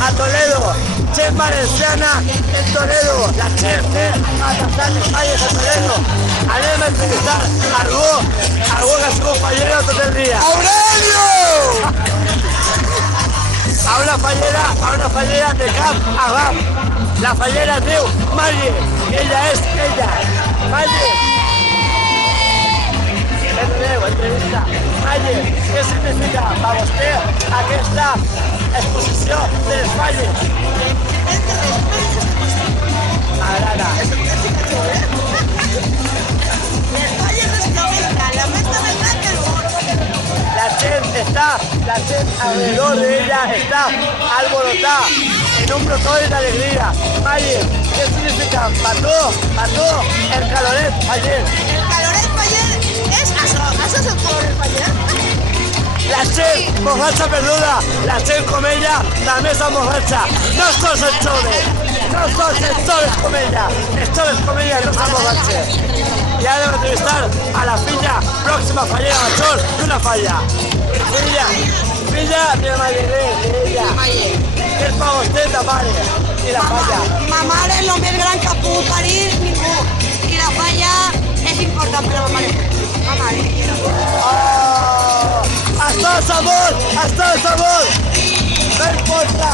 a Toledo. Chef Valenciana en Toledo. La chef de Matasán Falles a Toledo. Anem a entrevistar Argó que ha sigut fallera tot el dia. ¡Aurelio! A una fallera de cap a cap. La fallera es diu Maggie, ella és ella. Maggie. Entrevista. Maggie, què significa per vostè aquesta exposició de les falles? M'agrada. Les falles desconectan, la más verdad que el moro. La gente alrededor de ella está alborotada en un brotoide de alegría. Maggie, ¿qué significa? Mató el caloret ayer. El caloret faller és això. Això és el caloret faller. La gent borratxa perduda, la gent com ella també està borratxa. No tots els joves com ella, els joves com ella no estan borratxes. I ara hem entrevistar a la filla pròxima fallera major d'una falla. Filla de Mayer, d'ella. Que és per vostè ta mare i la falla. Ma mare és el més gran que ha pogut parir ningú. I la falla és important per a ma mare. Ma mare. Oh! Hasta el sabor! No importa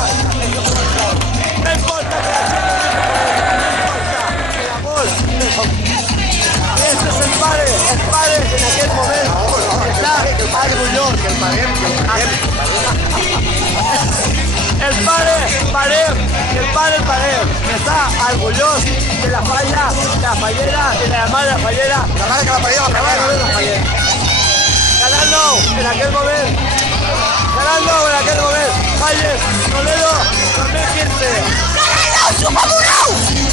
que la el amor. Este es el padre en aquel momento está orgulloso. El padre está orgulloso de la fallera, de la llamada de la fallera. La madre que la parió, la madre. Ganando en aquel momento, Falles, Toledo, 2015. ¡Toledo, Superburro!